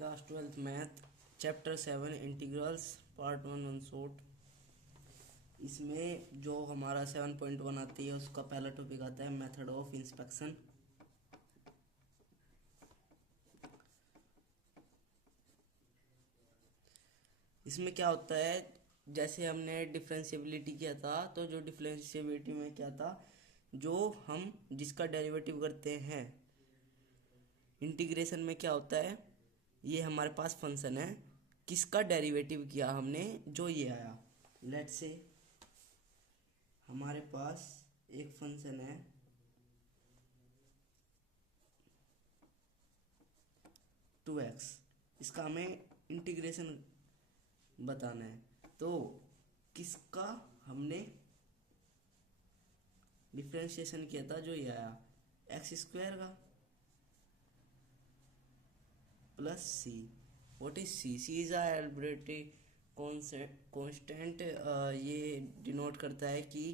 Class 12th math chapter 7 integrals part 1 one short. इसमें जो हमारा 7.1 आती है उसका पहला टॉपिक आता है मेथड ऑफ इंस्पेक्शन। इसमें क्या होता है, जैसे हमने डिफरेंशिएबिलिटी किया था तो जो डिफरेंशिएबिलिटी में क्या था, जो हम जिसका डेरिवेटिव करते हैं इंटीग्रेशन में क्या होता है, ये हमारे पास फंक्शन है, किसका डेरिवेटिव किया हमने, जो ये आया। लेट्स से हमारे पास एक फंक्शन है 2x, इसका हमें इंटीग्रेशन बताना है। तो किसका हमने डिफरेंशिएशन किया था, जो ये आया एक्स स्क्वायर का plus C. What is C? C is arbitrary constant. ये डिनोट करता है कि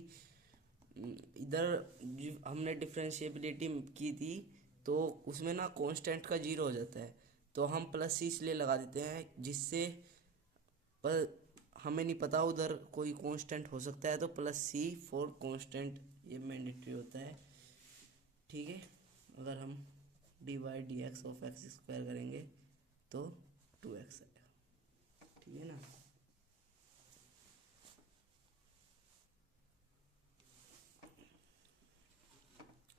इधर हमने डिफरेंशिएबिलिटी की थी तो उसमें ना कांस्टेंट का जीरो हो जाता है, तो हम प्लस सी इसलिए लगा देते हैं, जिससे पर हमें नहीं पता उधर कोई कांस्टेंट हो सकता है, तो प्लस सी फॉर कांस्टेंट ये मैंडेटरी होता है। ठीक है, अगर हम D by D x of x square करेंगे तो 2x आएगा। ठीक है ना।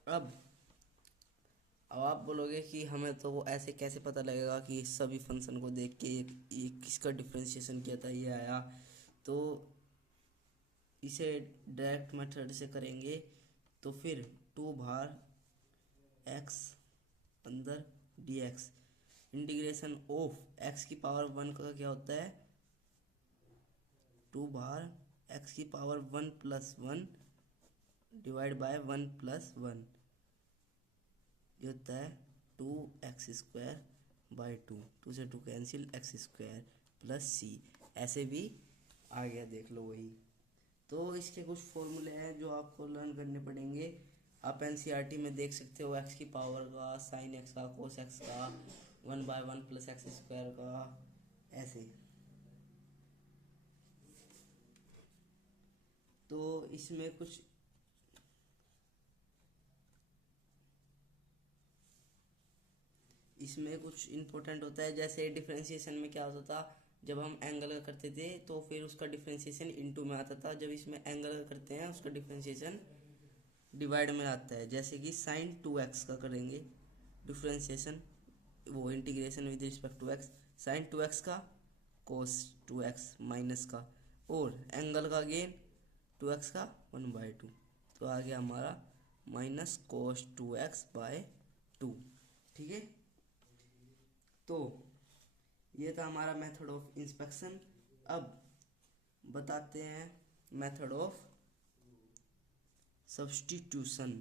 अब आप बोलोगे कि हमें तो वो ऐसे कैसे पता लगेगा कि सभी फंक्शन को देख के ये किसका डिफरेंशिएशन किया था, ये आया। तो इसे डायरेक्ट मेथड से करेंगे तो फिर 2 बार x अंदर dx इंटीग्रेशन ऑफ x की पावर 1 का क्या होता है, 2 बार x की power 1 plus 1 divide by 1 plus 1, ये होता है 2x स्क्वायर बाई 2 से 2 कैंसिल x स्क्वायर प्लस सी। ऐसे भी आ गया, देख लो वही। तो इसके कुछ फॉर्मूले हैं जो आपको लर्न करने पड़ेंगे। आप एनसीईआरटी में देख सकते हो, एक्स की पावर का, साइन एक्स का, कोस एक्स का, 1 बाय 1 प्लस एक्स स्क्वायर का, ऐसे। तो इसमें कुछ इम्पोर्टेंट होता है। जैसे डिफरेंशिएशन में क्या होता था, जब हम एंगल का करते थे तो फिर उसका डिफरेंशिएशन इनटू में आता था, जब इसमें एंगल का करते हैं उसका डिफरेंशिएशन डिवाइड में आता है। जैसे कि साइन 2x का करेंगे डिफरेंशिएशन, वो integration with respect to x, sine 2x का, कोस 2x माइनस का, और एंगल का गेन 2x का 1/2, तो आ गया हमारा माइनस कोस 2x बाय 2। ठीक है, तो ये था हमारा मेथड ऑफ इंस्पेक्शन। अब बताते हैं method of substitution.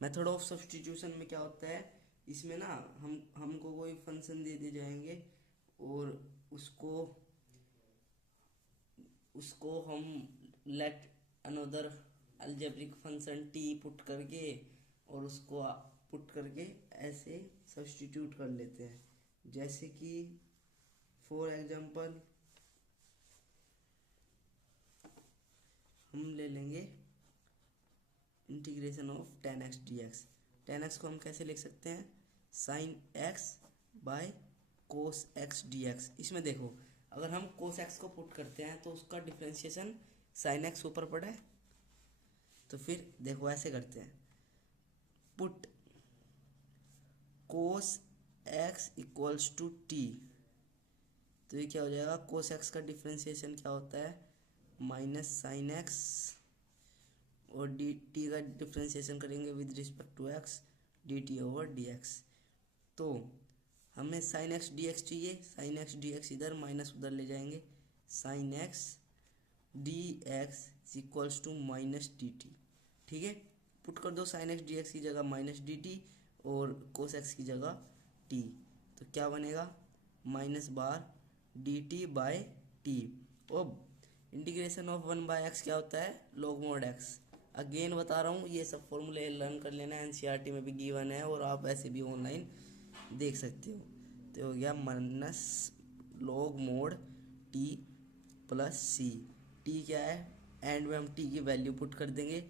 Method of substitution में क्या होता है, इसमें ना हमको कोई फंक्शन दे दिए जाएंगे और उसको हम let another algebraic function t put करके और उसको पुट करके ऐसे सब्स्टिट्यूट कर लेते हैं। जैसे कि फॉर एग्जांपल हम ले लेंगे integration of tan x dx। tan x को हम कैसे लिख सकते हैं, sine x by cos x dx। इसमें देखो, अगर हम कोस x को पुट करते हैं तो उसका डिफरेंशिएशन साइन x ऊपर पड़ा है, तो फिर देखो ऐसे करते हैं, put cos x equals to t, तो ये क्या हो जाएगा, कोस x का डिफरेंशिएशन क्या होता है, माइनस साइन x, और डी टी का डिफरेंशिएशन करेंगे with respect to x, d t over d x. तो हमें साइन एक्स डी एक्स चाहिए, साइन एक्स डी एक्स इधर माइनस उधर ले जाएंगे, sine x d x equals to minus d t. ठीक है, पुट कर दो साइन एक्स डी एक्स की जगह माइनस डी टी और कोस एक्स की जगह टी, तो क्या बनेगा, माइनस बार डी टी बाय टी। अब इंटीग्रेशन ऑफ 1 बाय एक्स क्या होता है, लॉग मोड एक्स, अगेन बता रहा हूँ, ये सब फॉर्मूले लर्न कर लेना, एनसीईआरटी में भी गिवन है और आप ऐसे भी ऑनलाइन देख सकते हो। तो हो गया minus log mod T plus C. T क्या है, एंड में हम टी की वैल्यू पुट कर देंगे।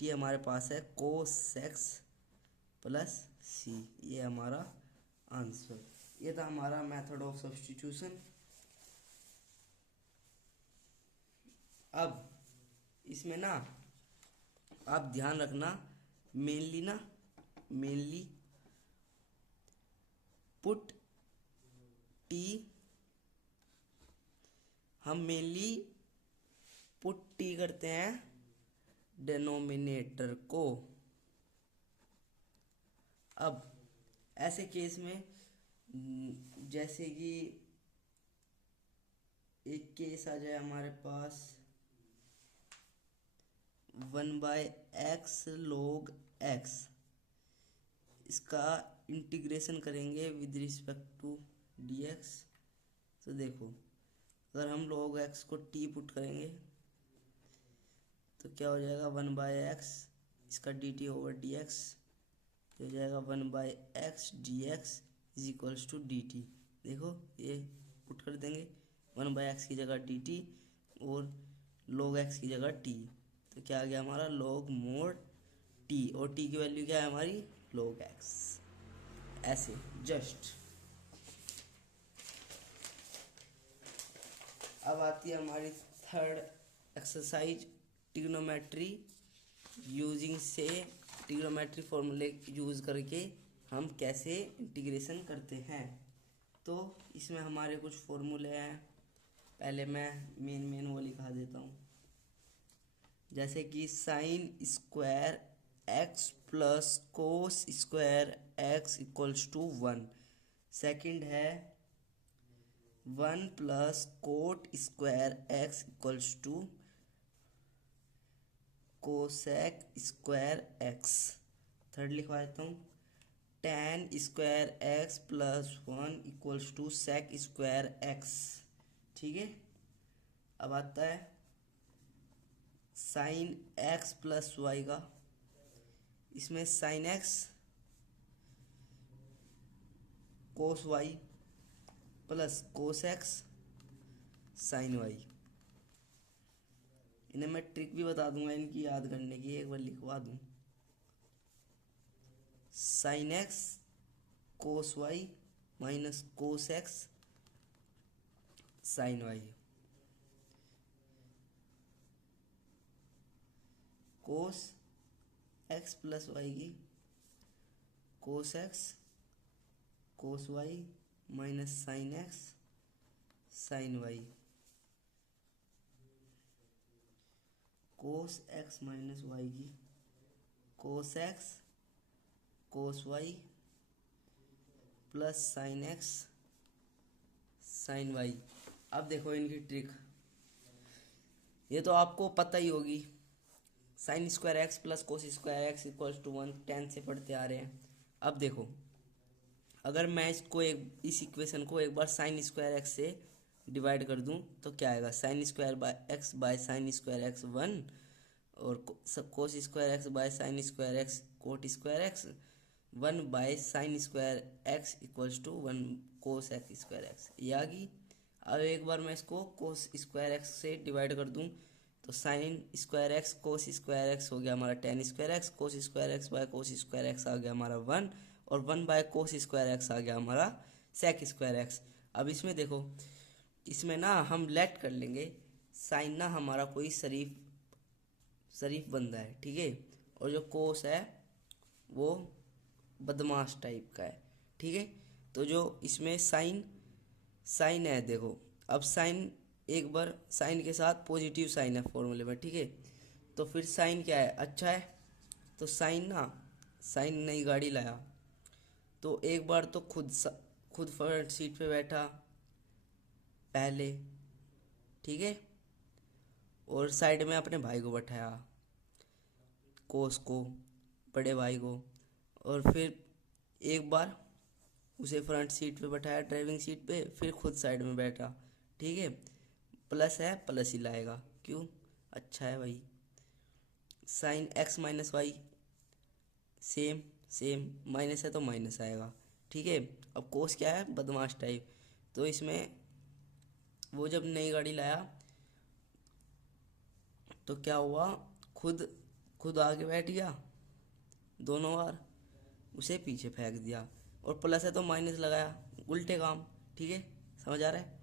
टी हमारे पास है कोस एक्स प्लस सी, ये हमारा आंसर। ये था हमारा मेथड ऑफ सब्स्टिट्यूशन। अब इसमें ना आप ध्यान रखना, मेनली पुट टी, हम मेनली पुट टी करते हैं डिनोमिनेटर को। अब ऐसे केस में जैसे कि एक केस आ जाए हमारे पास 1/x log x, इसका इंटीग्रेशन करेंगे विद रिस्पेक्ट टू dx। तो देखो, अगर हम log x को t पुट करेंगे तो क्या हो जाएगा 1/x, इसका dt ओवर dx, तो हो जाएगा 1/x dx is equals to dt। देखो ये पुट कर देंगे, 1/x की जगह dt और log x की जगह t, तो क्या आ गया हमारा log मोड t, और t की वैल्यू क्या है हमारी log x। ऐसे जस्ट। अब आती है हमारी थर्ड एक्सरसाइज, ट्रिग्नोमेट्री यूजिंग से, ट्रिग्नोमेट्री फॉर्मूले यूज करके हम कैसे इंटीग्रेशन करते हैं। तो इसमें हमारे कुछ फॉर्मूले हैं, पहले मैं मेन वो लिखा देता हूँ। जैसे कि sine square x plus cos square x equals to 1। Second है 1 plus cot square x equals to cosec square x. Third लिखवा देता हूँ, tan square x plus 1 equals to sec square x. ठीक है। अब आता है साइन एक्स प्लस वाई का, इसमें sine x cos Y plus cos x sine Y. इन्हें मैं ट्रिक भी बता दूंगा इनकी याद करने की, एक बार लिखवा दूं। Sine x cos Y minus cos x sine Y. Cos x plus Y की cos X cos Y minus sine x sine Y. Cos x minus Y की cos X cos Y plus sine x sine Y. अब देखो इनकी trick, ये तो आपको पता ही होगी, sine square x plus cos square x equals to 1, 10 से पढ़ते आ रहे हैं। अब देखो, अगर मैं इसको इस इक्वेशन को एक बार साइन स्क्वायर एक्स से डिवाइड कर दूं तो क्या आएगा, sine square by sine square x 1 और cos square x by sine square x cot square x 1 by sine square x equals to 1 cos x square x, ये आ गई। अब एक बार मैं इसको कोस स्क्वायर एक्स से डिवाइड कर दूं तो sine square x cos square x हो गया हमारा ten square x, cos square x by cos square X आ गया हमारा 1, और 1 बाय कोस स्क्वायर एक्स आ गया हमारा सेक स्क्वायर एक्स। अब इसमें देखो, इसमें ना हम लेट कर लेंगे साइन ना हमारा कोई शरीफ बंदा है, ठीक है, और जो कोस है वो बदमाश टाइप का है, ठीक है। तो जो इसमें साइन है, देखो अब साइन एक बार साइन के साथ पॉजिटिव साइन है फॉर्मूले में, ठीक है, तो फिर साइन क्या है, अच्छा है। तो साइन नई गाड़ी लाया तो एक बार तो खुद फ्रंट सीट पे बैठा पहले, ठीक है, और साइड में अपने भाई को बैठाया, कोस को, बड़े भाई को, और फिर एक बार उसे फ्रंट सीट पे बैठाया ड्राइविंग सीट पे, फिर खुद साइड में बैठा, ठीक है। प्लस है प्लस ही लाएगा, क्यों, अच्छा है भाई। Sine x minus y, same same, minus है तो माइनस आएगा, ठीक है। अब कोस क्या है, बदमाश टाइप, तो इसमें वो जब नई गाड़ी लाया तो क्या हुआ, खुद खुद आगे बैठ गया दोनों बार, उसे पीछे फेंक दिया, और प्लस है तो माइनस लगाया, उल्टे काम, ठीक है, समझ आ रहा है।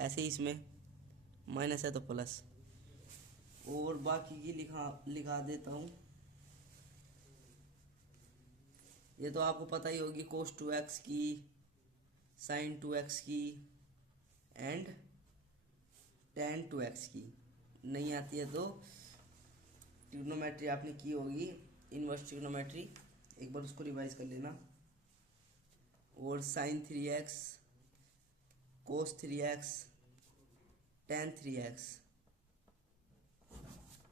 ऐसे ही इसमें माइनस है तो प्लस, और बाकी की लिखा लिखा देता हूँ। ये तो आपको पता ही होगी, कोस 2x की, साइन 2x की, एंड टेन 2x की। नहीं आती है तो ट्रिग्नोमेट्री आपने की होगी, इनवर्स ट्रिग्नोमेट्री, एक बार उसको रिवाइज कर लेना। और साइन 3x, कोस 3x, टेन 3x,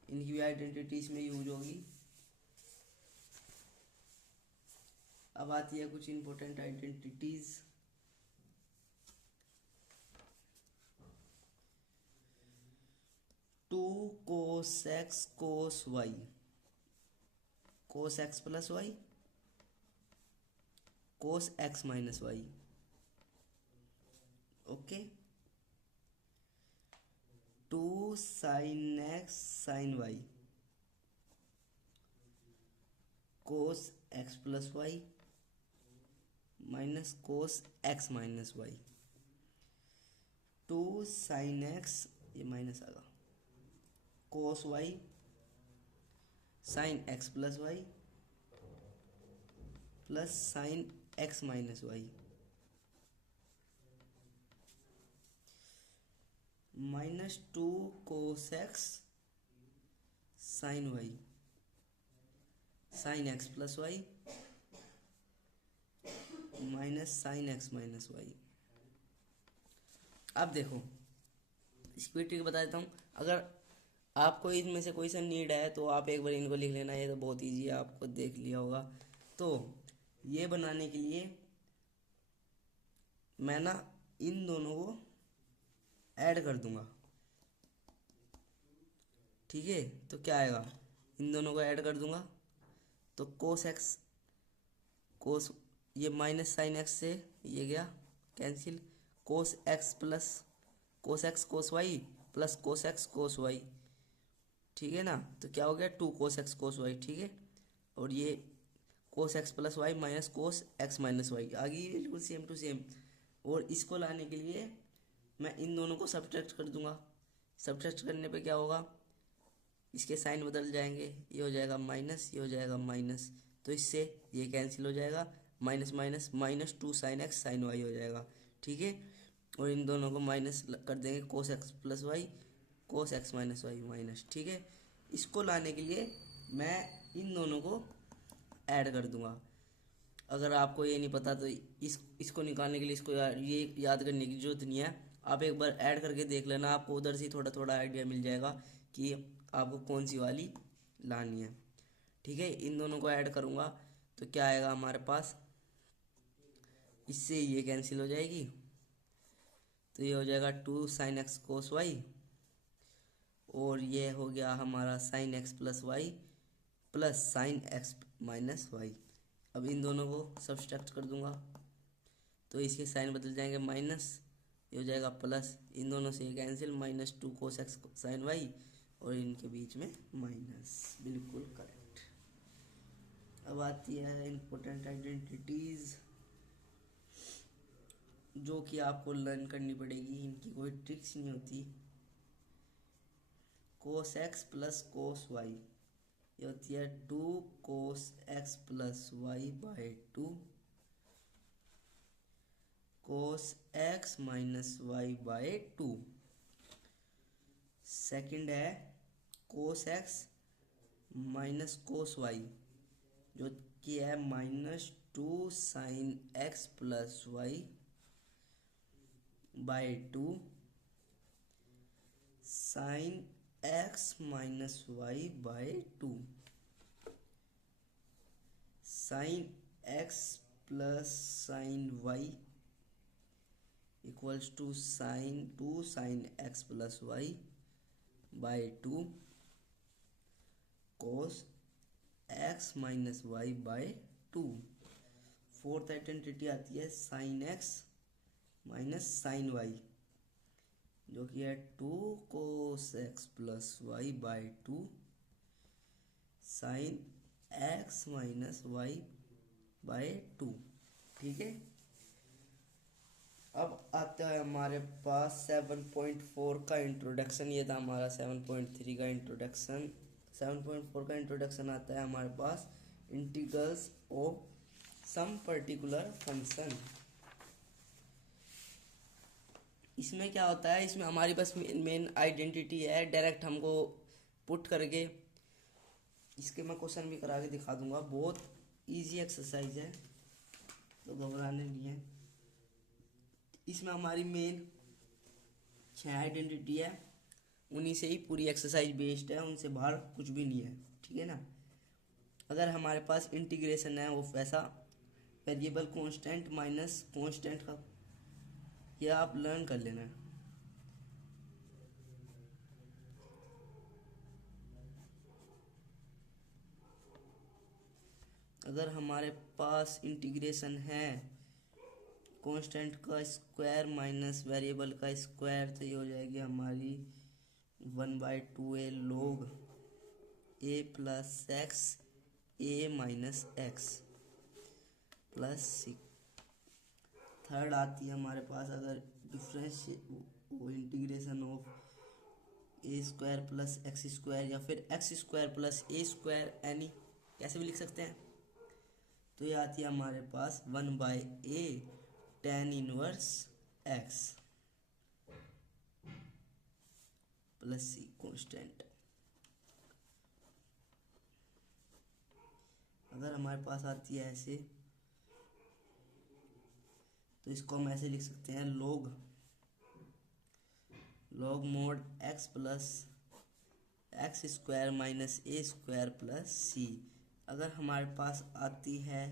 इनकी भी आइडेंटिटी इसमें यूज होगी। अब आती है कुछ important identities. Two cos X cos Y, cos x plus Y, cos x minus Y, okay. Two sine x sine Y, cos x plus Y minus cos x minus Y, two sine X, ये minus आएगा, cos Y sine x plus Y plus sine x minus Y, minus two cos x sine Y sine x plus Y minus sine x minus Y. अब देखो, इसकी trick बता देता हूँ। अगर आपको इनमें से कोई सा नीड है तो आप एक बार इनको लिख लेना, ये तो बहुत ईजी है, आपको देख लिया होगा। तो ये बनाने के लिए मैं ना इन दोनों को ऐड कर दूंगा, ठीक है। तो क्या आएगा, इन दोनों को ऐड कर दूंगा तो कोस एक्स कोस, ये माइनस साइन एक्स से ये गया कैंसिल, cos x plus cos X cos Y plus cos X cos Y, ठीक है ना। तो क्या हो गया, two cos X cos Y, ठीक है। और ये cos x plus Y minus cos x minus Y आ गई, बिल्कुल सेम टू सेम। और इसको लाने के लिए मैं इन दोनों को सब्ट्रैक्ट कर दूंगा। सब्ट्रैक्ट करने पे क्या होगा, इसके साइन बदल जाएंगे, ये हो जाएगा माइनस, ये हो जाएगा माइनस, तो इससे ये कैंसिल हो जाएगा, minus minus minus two sine x sine y हो जाएगा, ठीक है। और इन दोनों को माइनस कर देंगे, cos x plus Y cos x minus Y minus, ठीक है। इसको लाने के लिए मैं इन दोनों को ऐड कर दूंगा। अगर आपको ये नहीं पता तो इसको निकालने के लिए इसको ये याद करने की जरूरत नहीं है, आप एक बार ऐड करके देख लेना, आपको उधर से थोड़ा थोड़ा आइडिया मिल जाएगा कि आपको कौन सी वाली लानी है, ठीक है। इन दोनों को ऐड करूँगा तो क्या आएगा हमारे पास, इससे ये कैंसिल हो जाएगी, तो ये हो जाएगा two sine x cos y, और ये हो गया हमारा sine x plus Y plus sine x minus Y. अब इन दोनों को सब्सट्रैक्ट कर दूंगा तो इसके साइन बदल जाएंगे, माइनस, ये हो जाएगा प्लस, इन दोनों से cancel, minus two cos x sine y, और इनके बीच में माइनस, बिल्कुल करेक्ट। अब आती है इम्पोर्टेंट आइडेंटिटीज जो कि आपको लर्न करनी पड़ेगी, इनकी कोई ट्रिक्स नहीं होती। Cos x plus cos Y, ये होती है two cos x plus Y by two, cos x minus Y by two. Second है cos x minus cos Y, जो कि है minus two sine x plus Y by two sine x minus Y by two, sine x plus sine Y equals two sine x plus Y by two, cos x minus Y by 2। Fourth identity आती है sine x minus sine y, जो कि है 2 cos x plus y by 2 sine x minus Y by 2। ठीक है, अब आता है हमारे पास 7.4 का इंट्रोडक्शन। ये था हमारा 7.3 का इंट्रोडक्शन। 7.4 का इंट्रोडक्शन आता है हमारे पास integrals of some particular function. इसमें क्या होता है, इसमें हमारे पास मेन आइडेंटिटी है, डायरेक्ट हमको पुट करके इसके मैं क्वेश्चन भी करा के दिखा दूंगा। बहुत इजी एक्सरसाइज है, तो घबराने नहीं है। इसमें हमारी मेन 6 आइडेंटिटी है, उन्हीं से ही पूरी एक्सरसाइज बेस्ड है, उनसे बाहर कुछ भी नहीं है। ठीक है ना। अगर हमारे पास इंटीग्रेशन है वो वैसा वेरिएबल कांस्टेंट माइनस कांस्टेंट का, यह आप लर्न कर लेना है। अगर हमारे पास इंटीग्रेशन है कांस्टेंट का स्क्वायर माइनस वेरिएबल का स्क्वायर, तो ये हो जाएगी हमारी 1/2a log a plus x a minus x plus 6। Third आती है हमारे पास अगर डिफरेंस वो integration of A square plus X square, या फिर x square plus A square, any कैसे भी लिख सकते हैं। तो ये आती है हमारे पास 1/a tan inverse X plus C constant. अगर हमारे पास आती है ऐसे, तो इसको हम ऐसे लिख सकते हैं log mod X plus X square minus A square plus C. अगर हमारे पास आती है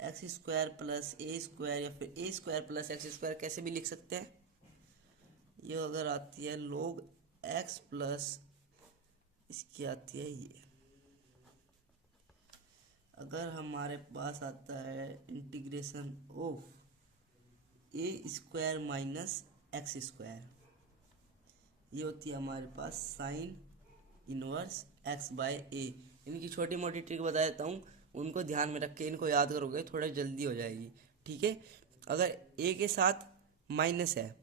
X square plus A square, या फिर A square plus X square, कैसे भी लिख सकते हैं। ये अगर आती है log एक्स प्लस, इसकी आती है ये। अगर हमारे पास आता है integration of A square minus x square, ये होती है हमारे पास साइन इनवर्स एक्स बाय ए। इनकी छोटी मोटी ट्रिक बता देता हूँ, उनको ध्यान में रख के इनको याद करोगे थोड़ा जल्दी हो जाएगी। ठीक है, अगर ए के साथ माइनस है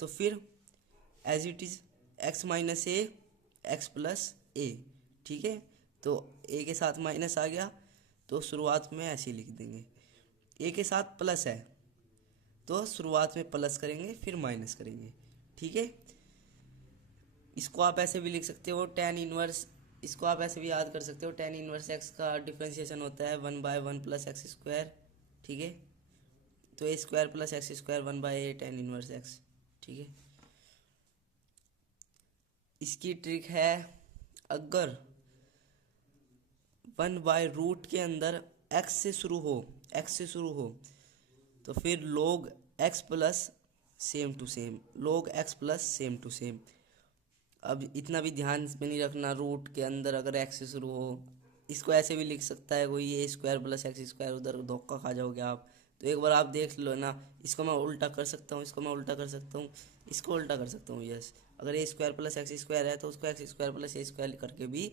तो फिर as it is X minus A X plus A. ठीक है, तो ए के साथ माइनस आ गया तो शुरुआत में ऐसे लिख देंगे। ए के साथ प्लस है तो शुरुआत में प्लस करेंगे फिर माइनस करेंगे। ठीक है, इसको आप ऐसे भी लिख सकते हो tan इनवर्स, इसको आप ऐसे भी याद कर सकते हो, tan इनवर्स एक्स का डिफ्रेंशिएशन होता है 1/1 प्लस एक्स स्क्वायर। ठीक है, तो A square plus X square 1/a tan inverse X. ठीक है, इसकी ट्रिक है, अगर 1/रूट के अंदर एक्स से शुरू हो तो फिर log x plus same to same, log x plus same to same. अब इतना भी ध्यान में नहीं रखना, रूट के अंदर अगर एक्स से शुरू हो, इसको ऐसे भी लिख सकता है कोई ए स्क्वायर प्लस एक्स स्क्वायर, उधर धोखा खा जाओगे आप। तो एक बार आप देख लो ना, इसको मैं उल्टा कर सकता हूँ, इसको मैं उल्टा कर सकता हूँ, इसको उल्टा कर सकता हूँ। यस, अगर ए स्क्वायर प्लस एक्स स्क्वायर है तो उसको x square plus A square करके भी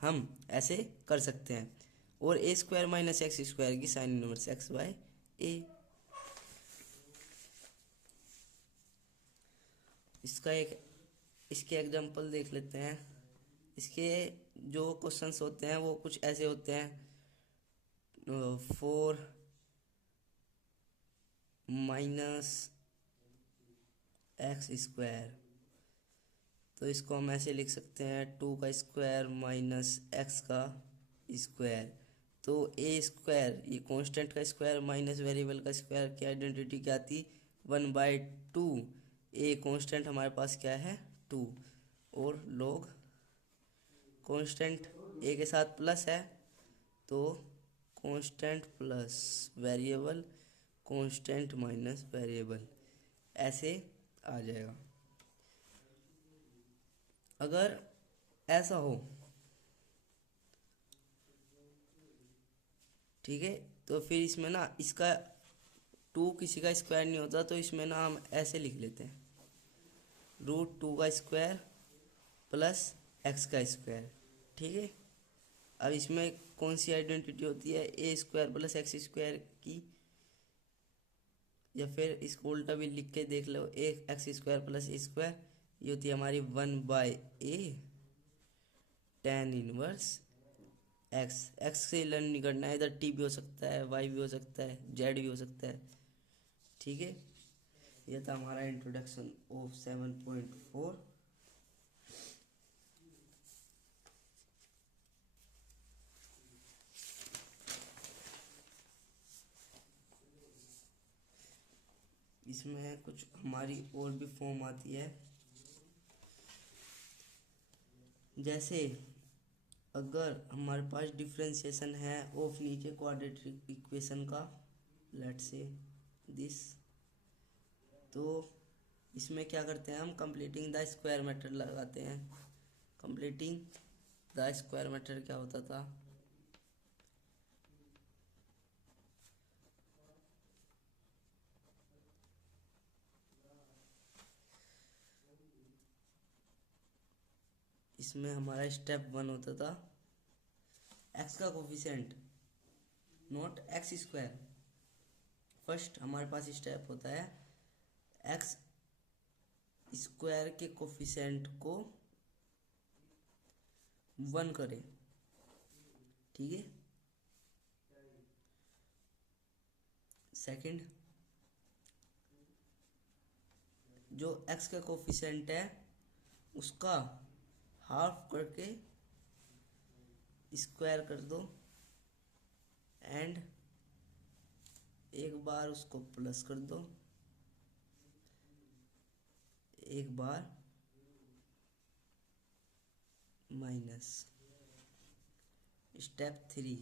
हम ऐसे कर सकते हैं। और ए स्क्वायर माइनस एक्स स्क्वायर की साइन इनवर्स एक्स बाय ए। इसके एग्जांपल देख लेते हैं। इसके जो क्वेश्चंस होते हैं वो कुछ ऐसे होते हैं, 4 माइनस एक्स स्क्वायर, तो इसको हम ऐसे लिख सकते हैं 2 का स्क्वायर माइनस एक्स का स्क्वायर। तो ए स्क्वायर ये कांस्टेंट का स्क्वायर माइनस वेरिएबल का स्क्वायर की आइडेंटिटी क्या थी, 1/2। ए कांस्टेंट हमारे पास क्या है 2, और log कांस्टेंट ए के साथ प्लस है तो constant plus variable constant minus variable, ऐसे आ जाएगा। अगर ऐसा हो, ठीक है। तो फिर इसमें ना इसका टू किसी का स्क्वायर नहीं होता, तो इसमें ना हम ऐसे लिख लेते हैं, √2 का स्क्वायर प्लस एक्स का स्क्वायर, ठीक है। अब इसमें कौन सी आइडेंटिटी होती है, ए स्क्वायर प्लस एक्स स्क्वायर की, या फिर इसको उल्टा भी लिख के देख लो, ए x square plus A square, ये होती है हमारी 1/a tan inverse x. X से लर्न नहीं करना है, इधर टी भी हो सकता है, वाई भी हो सकता है, जेड भी हो सकता है, ठीक है। ये था हमारा इंट्रोडक्शन ऑफ 7.4। इसमें कुछ हमारी और भी फॉर्म आती है, जैसे अगर हमारे पास डिफरेंशिएशन है ऑफ नीचे क्वाड्रेटिक इक्वेशन का, लेट्स से दिस, तो इसमें क्या करते हैं हम, कंप्लीटिंग द स्क्वायर मेथड लगाते हैं। कंप्लीटिंग द स्क्वायर मेथड क्या होता था, इसमें हमारा स्टेप 1 होता था एक्स का coefficient not x square. First हमारे पास स्टेप होता है एक्स स्क्वायर के कोफिशिएंट को 1 करें, ठीक है। सेकंड, जो एक्स का कोफिशिएंट है उसका हाफ करके स्क्वायर कर दो, एंड एक बार उसको प्लस कर दो, एक बार माइनस। स्टेप 3,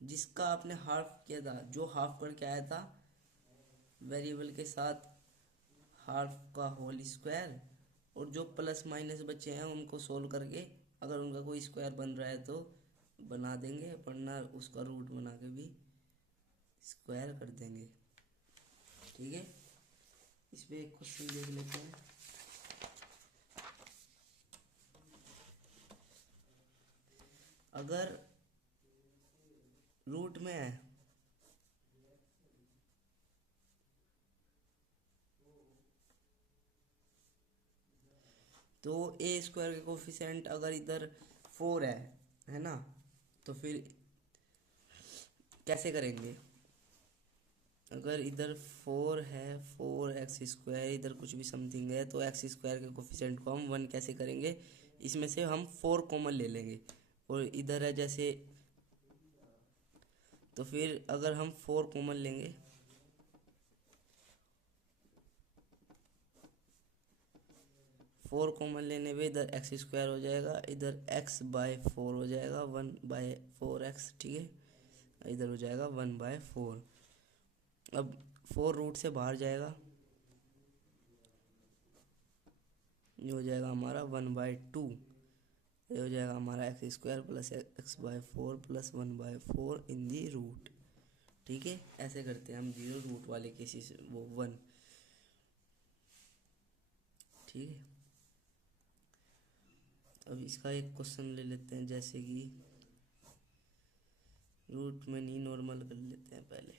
जिसका आपने हाफ किया था, जो हाफ करके आया था वेरिएबल के साथ, हाफ का होल स्क्वायर, और जो प्लस माइनस बचे हैं उनको सोल्व करके अगर उनका कोई स्क्वायर बन रहा है तो बना देंगे, वरना उसका रूट बना के भी स्क्वायर कर देंगे, ठीक है। इस पे एक क्वेश्चन देख लेते हैं। अगर रूट में है तो ए स्क्वायर के कोफिशिएंट अगर इधर 4 है ना, तो फिर कैसे करेंगे। अगर इधर 4 है, 4x², इधर कुछ भी समथिंग है, तो x² के कोफिशिएंट को हम 1 कैसे करेंगे, इसमें से हम 4 कॉमन ले लेंगे, और इधर है जैसे, तो फिर अगर हम 4 कॉमन लेंगे, फोर कॉमन लेने पे इधर x² हो जाएगा, इधर x/4 हो जाएगा, 1/4x, ठीक है। इधर हो जाएगा 1/4। अब 4 रूट से बाहर जाएगा, ये हो जाएगा हमारा 1/2। ये हो जाएगा हमारा x² plus x/4 plus 1/4 in the root, ठीक है। ऐसे करते हैं हम 0 रूट वाले केसेस, वो 1, ठीक है। अब इसका एक क्वेश्चन ले लेते हैं, जैसे कि रूट में नहीं, नॉर्मल कर लेते हैं पहले।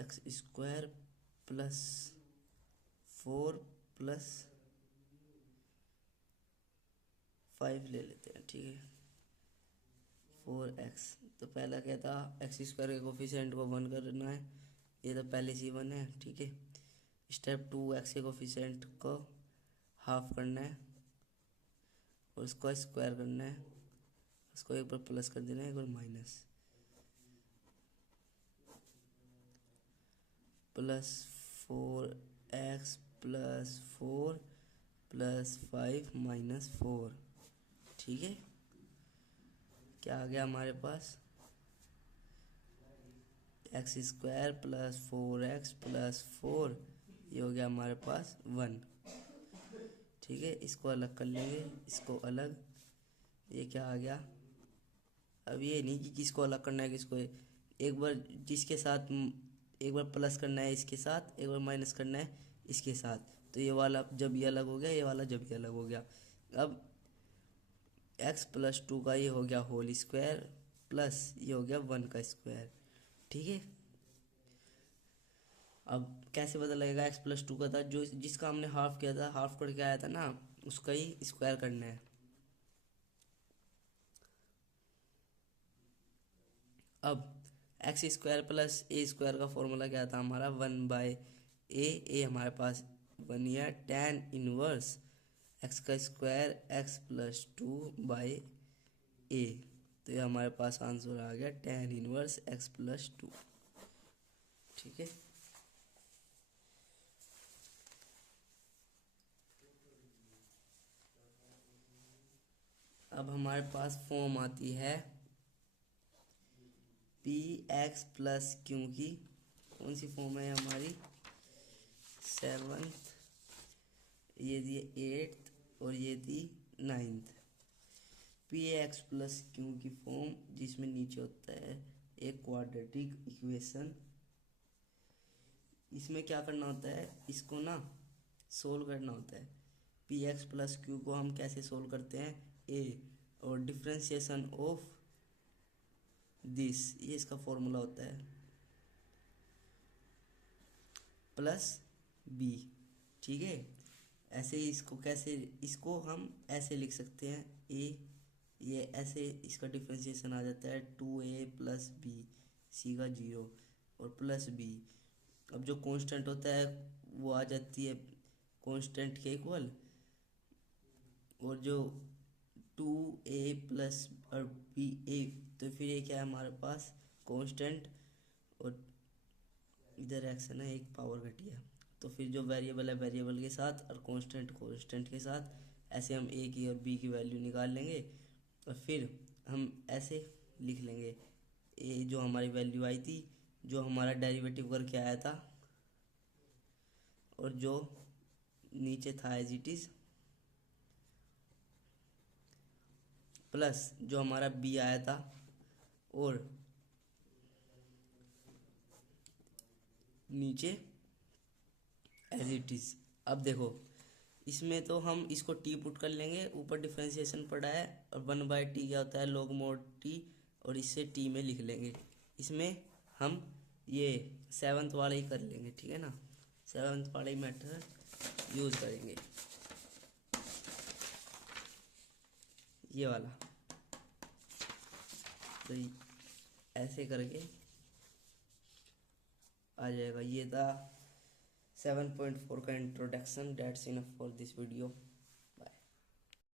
x² प्लस 4 प्लस 5 ले लेते हैं, ठीक है। 4x, तो पहला क्या था, x² के कोफिशिएंट को 1 करना है, ये तो पहले से 1 है, ठीक है। स्टेप 2, x के कोफिशिएंट को हाफ करना है और उसको स्क्वायर करना है, उसको एक बार प्लस कर देना है, एक बार minus, plus 4x plus 4 plus 5 minus 4, ठीक है। क्या आ गया हमारे पास, x² प्लस 4x प्लस 4 ये हो गया हमारे पास 1। ठीक है, इसको अलग कर लेंगे, इसको अलग। ये क्या आ गया, अब ये नहीं कि किसको अलग करना है किसको, एक बार जिसके साथ एक बार प्लस करना है इसके साथ, एक बार माइनस करना है इसके साथ। तो ये वाला जब ये अलग हो गया, ये वाला जब ये अलग हो गया। अब x+2 का ये हो गया होल स्क्वायर प्लस ये हो गया 1 का स्क्वायर। ठीक है, अब कैसे पता लगेगा x+2 का था, जो जिसका हमने हाफ किया था, हाफ करके आया था ना, उसका ही स्क्वायर करना है। अब x² प्लस a² का फॉर्मूला क्या था हमारा, 1/a हमारे पास 1 या tan इनवर्स x का स्क्वायर x+2/a। तो ये हमारे पास आंसर आ गया tan इनवर्स x+2। ठीक है, अब हमारे पास फॉर्म आती है px+q की। कौन सी फॉर्म है हमारी, 7th, ये थी 8th और ये थी 9th। px+q की फॉर्म, जिसमें नीचे होता है एक क्वाड्रेटिक इक्वेशन। इसमें क्या करना होता है, इसको ना सोल्व करना होता है। px+q को हम कैसे सोल्व करते हैं, a और डिफ्रेंशिएशन ऑफ दिस, ये इसका फॉर्मूला होता है, प्लस b। ठीक है, ऐसे ही इसको कैसे, इसको हम ऐसे लिख सकते हैं a, ये ऐसे इसका डिफ्रेंशिएशन आ जाता है 2a + b, c का 0 और प्लस b। अब जो कांस्टेंट होता है वो आ जाती है कांस्टेंट के इक्वल, और जो 2a प्लस और b, तो फिर ये क्या है हमारे पास कांस्टेंट, और इधर एक्स है ना, एक पावर घटी है। तो फिर जो वेरिएबल है वेरिएबल के साथ और कांस्टेंट कांस्टेंट के साथ, ऐसे हम a की और b की वैल्यू निकाल लेंगे और फिर हम ऐसे लिख लेंगे a जो हमारी वैल्यू आई थी, जो हमारा डेरिवेटिव करके आया था, और जो नीचे था एज इट इज, प्लस जो हमारा b आया था, और नीचे एज इट इज। अब देखो, इसमें तो हम इसको टी पुट कर लेंगे, ऊपर डिफ्रेंशिएशन पड़ा है, और 1/t क्या होता है, log mod t, और इससे t में लिख लेंगे। इसमें हम ये 7th वाला ही कर लेंगे, ठीक है ना, 7th वाला ही मेथड यूज करेंगे, ये वाला। तो ऐसे करके आ जाएगा। ये था 7.4 का introduction. Dates enough for this video.